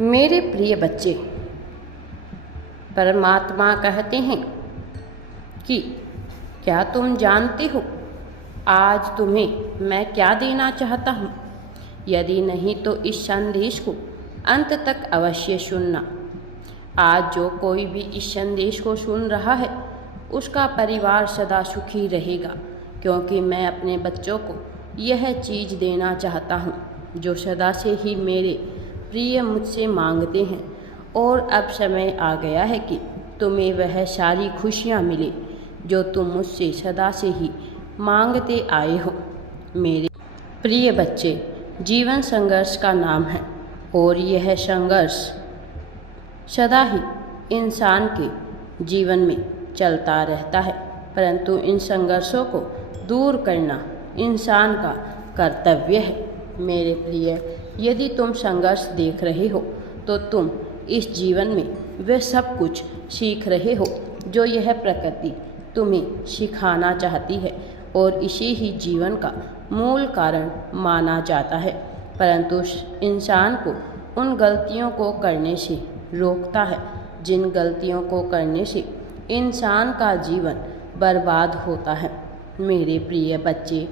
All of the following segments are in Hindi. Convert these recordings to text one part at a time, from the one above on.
मेरे प्रिय बच्चे, परमात्मा कहते हैं कि क्या तुम जानते हो आज तुम्हें मैं क्या देना चाहता हूँ? यदि नहीं तो इस संदेश को अंत तक अवश्य सुनना। आज जो कोई भी इस संदेश को सुन रहा है उसका परिवार सदा सुखी रहेगा, क्योंकि मैं अपने बच्चों को यह चीज़ देना चाहता हूँ जो सदा से ही मेरे प्रिय मुझसे मांगते हैं। और अब समय आ गया है कि तुम्हें वह सारी खुशियाँ मिले जो तुम मुझसे सदा से ही मांगते आए हो। मेरे प्रिय बच्चे, जीवन संघर्ष का नाम है और यह संघर्ष सदा ही इंसान के जीवन में चलता रहता है, परंतु इन संघर्षों को दूर करना इंसान का कर्तव्य है। मेरे प्रिय, यदि तुम संघर्ष देख रहे हो तो तुम इस जीवन में वह सब कुछ सीख रहे हो जो यह प्रकृति तुम्हें सिखाना चाहती है, और इसी ही जीवन का मूल कारण माना जाता है, परंतु इंसान को उन गलतियों को करने से रोकता है जिन गलतियों को करने से इंसान का जीवन बर्बाद होता है। मेरे प्रिय बच्चे,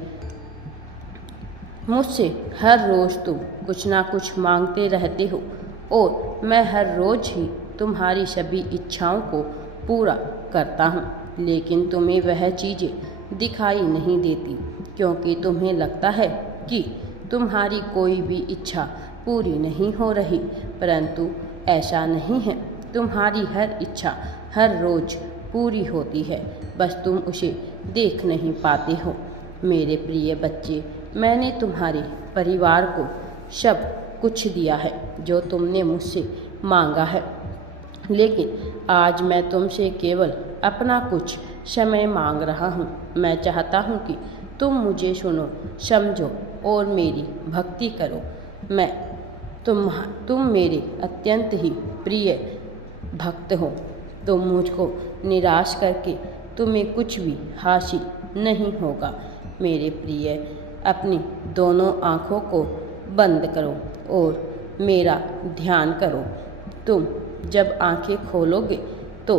मुझसे हर रोज़ तुम कुछ ना कुछ मांगते रहते हो और मैं हर रोज़ ही तुम्हारी सभी इच्छाओं को पूरा करता हूँ, लेकिन तुम्हें वह चीज़ें दिखाई नहीं देती क्योंकि तुम्हें लगता है कि तुम्हारी कोई भी इच्छा पूरी नहीं हो रही, परंतु ऐसा नहीं है। तुम्हारी हर इच्छा हर रोज़ पूरी होती है, बस तुम उसे देख नहीं पाते हो। मेरे प्रिय बच्चे, मैंने तुम्हारे परिवार को सब कुछ दिया है जो तुमने मुझसे मांगा है, लेकिन आज मैं तुमसे केवल अपना कुछ समय मांग रहा हूँ। मैं चाहता हूँ कि तुम मुझे सुनो, समझो और मेरी भक्ति करो। तुम मेरे अत्यंत ही प्रिय भक्त हो। तुम मुझको निराश करके तुम्हें कुछ भी हासिल नहीं होगा। मेरे प्रिय, अपनी दोनों आँखों को बंद करो और मेरा ध्यान करो। तुम जब आँखें खोलोगे तो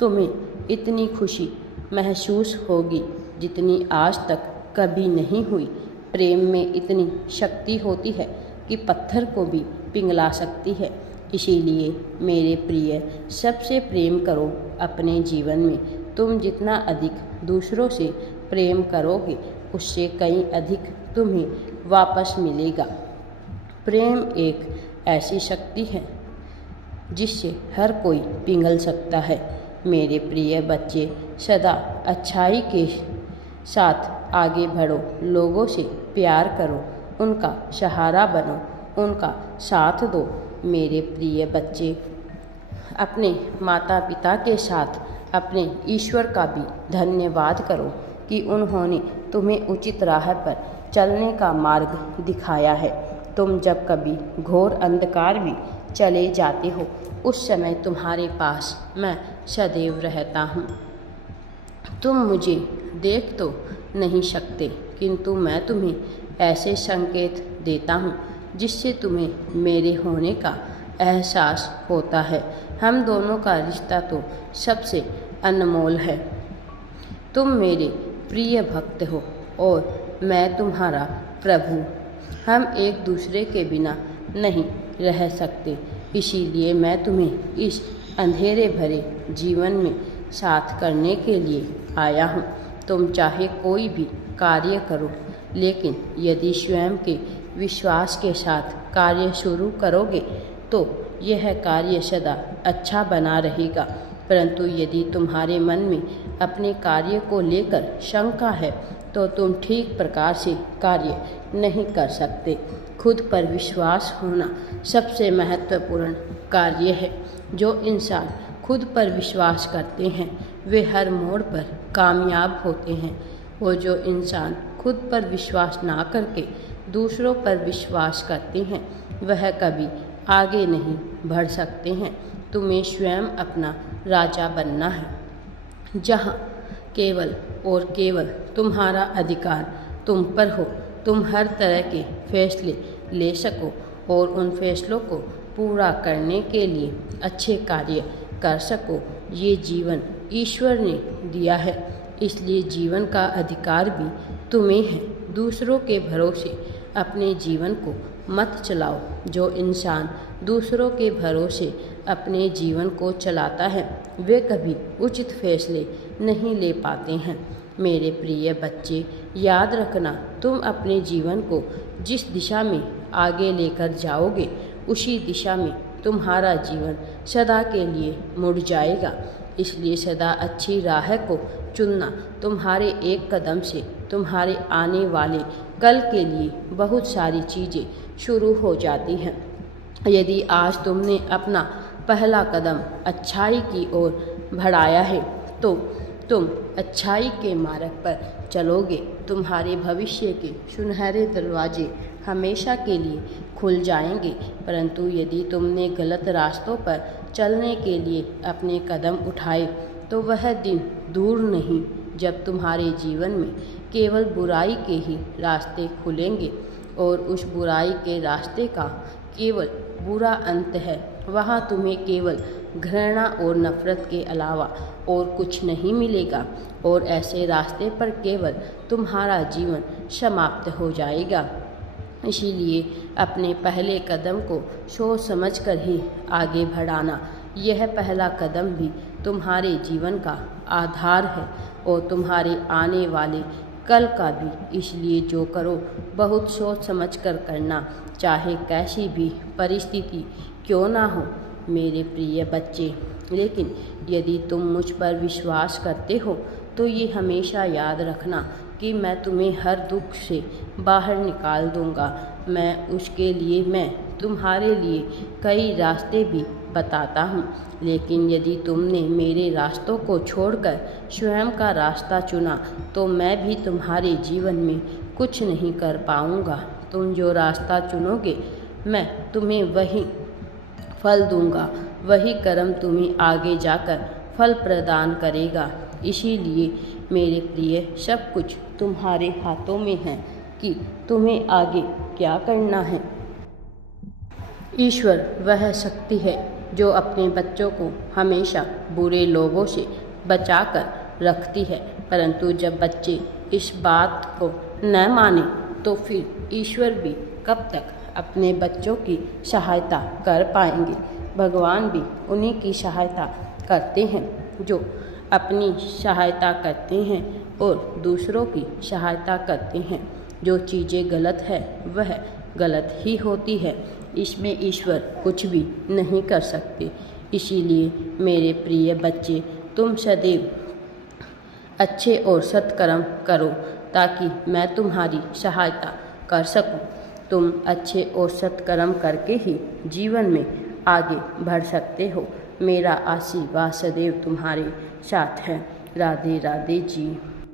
तुम्हें इतनी खुशी महसूस होगी जितनी आज तक कभी नहीं हुई। प्रेम में इतनी शक्ति होती है कि पत्थर को भी पिघला सकती है। इसीलिए मेरे प्रिय, सबसे प्रेम करो अपने जीवन में। तुम जितना अधिक दूसरों से प्रेम करोगे उससे कहीं अधिक तुम्हें वापस मिलेगा। प्रेम एक ऐसी शक्ति है जिससे हर कोई पिघल सकता है। मेरे प्रिय बच्चे, सदा अच्छाई के साथ आगे बढ़ो, लोगों से प्यार करो, उनका सहारा बनो, उनका साथ दो। मेरे प्रिय बच्चे, अपने माता पिता के साथ अपने ईश्वर का भी धन्यवाद करो कि उन्होंने तुम्हें उचित राह पर चलने का मार्ग दिखाया है। तुम जब कभी घोर अंधकार में चले जाते हो उस समय तुम्हारे पास मैं सदैव रहता हूँ। तुम मुझे देख तो नहीं सकते, किंतु मैं तुम्हें ऐसे संकेत देता हूँ जिससे तुम्हें मेरे होने का एहसास होता है। हम दोनों का रिश्ता तो सबसे अनमोल है। तुम मेरे प्रिय भक्त हो और मैं तुम्हारा प्रभु। हम एक दूसरे के बिना नहीं रह सकते, इसीलिए मैं तुम्हें इस अंधेरे भरे जीवन में साथ करने के लिए आया हूँ। तुम चाहे कोई भी कार्य करो, लेकिन यदि स्वयं के विश्वास के साथ कार्य शुरू करोगे तो यह कार्य सदा अच्छा बना रहेगा, परंतु यदि तुम्हारे मन में अपने कार्य को लेकर शंका है तो तुम ठीक प्रकार से कार्य नहीं कर सकते। खुद पर विश्वास होना सबसे महत्वपूर्ण कार्य है। जो इंसान खुद पर विश्वास करते हैं वे हर मोड़ पर कामयाब होते हैं, और जो इंसान खुद पर विश्वास ना करके दूसरों पर विश्वास करते हैं वह कभी आगे नहीं बढ़ सकते हैं। तुम्हें स्वयं अपना राजा बनना है, जहाँ केवल और केवल तुम्हारा अधिकार तुम पर हो। तुम हर तरह के फैसले ले सको और उन फैसलों को पूरा करने के लिए अच्छे कार्य कर सको। ये जीवन ईश्वर ने दिया है, इसलिए जीवन का अधिकार भी तुम्हें है। दूसरों के भरोसे अपने जीवन को मत चलाओ। जो इंसान दूसरों के भरोसे अपने जीवन को चलाता है वे कभी उचित फैसले नहीं ले पाते हैं। मेरे प्रिय बच्चे, याद रखना, तुम अपने जीवन को जिस दिशा में आगे लेकर जाओगे उसी दिशा में तुम्हारा जीवन सदा के लिए मुड़ जाएगा। इसलिए सदा अच्छी राह को चुनना। तुम्हारे एक कदम से तुम्हारे आने वाले कल के लिए बहुत सारी चीज़ें शुरू हो जाती हैं। यदि आज तुमने अपना पहला कदम अच्छाई की ओर बढ़ाया है तो तुम अच्छाई के मार्ग पर चलोगे। तुम्हारे भविष्य के सुनहरे दरवाजे हमेशा के लिए खुल जाएंगे। परंतु यदि तुमने गलत रास्तों पर चलने के लिए अपने कदम उठाए तो वह दिन दूर नहीं जब तुम्हारे जीवन में केवल बुराई के ही रास्ते खुलेंगे और उस बुराई के रास्ते का केवल बुरा अंत है। वहाँ तुम्हें केवल घृणा और नफरत के अलावा और कुछ नहीं मिलेगा और ऐसे रास्ते पर केवल तुम्हारा जीवन समाप्त हो जाएगा। इसीलिए अपने पहले कदम को सोच समझ कर ही आगे बढ़ाना। यह पहला कदम भी तुम्हारे जीवन का आधार है और तुम्हारे आने वाले कल का भी। इसलिए जो करो बहुत सोच समझ कर करना, चाहे कैसी भी परिस्थिति क्यों ना हो मेरे प्रिय बच्चे। लेकिन यदि तुम मुझ पर विश्वास करते हो तो ये हमेशा याद रखना कि मैं तुम्हें हर दुख से बाहर निकाल दूंगा। मैं तुम्हारे लिए कई रास्ते भी बताता हूँ। लेकिन यदि तुमने मेरे रास्तों को छोड़कर स्वयं का रास्ता चुना तो मैं भी तुम्हारे जीवन में कुछ नहीं कर पाऊँगा। तुम जो रास्ता चुनोगे मैं तुम्हें वही फल दूंगा। वही कर्म तुम्हें आगे जाकर फल प्रदान करेगा। इसीलिए मेरे प्रिय, सब कुछ तुम्हारे हाथों में है कि तुम्हें आगे क्या करना है। ईश्वर वह शक्ति है जो अपने बच्चों को हमेशा बुरे लोगों से बचाकर रखती है। परंतु जब बच्चे इस बात को न माने तो फिर ईश्वर भी कब तक अपने बच्चों की सहायता कर पाएंगे। भगवान भी उन्हीं की सहायता करते हैं जो अपनी सहायता करते हैं और दूसरों की सहायता करते हैं। जो चीज़ें गलत है वह गलत ही होती है, इसमें ईश्वर कुछ भी नहीं कर सकते। इसीलिए मेरे प्रिय बच्चे, तुम सदैव अच्छे और सत्कर्म करो ताकि मैं तुम्हारी सहायता कर सकूं। तुम अच्छे और सत्कर्म करके ही जीवन में आगे बढ़ सकते हो। मेरा आशीर्वाद सदैव तुम्हारे साथ है। राधे राधे जी।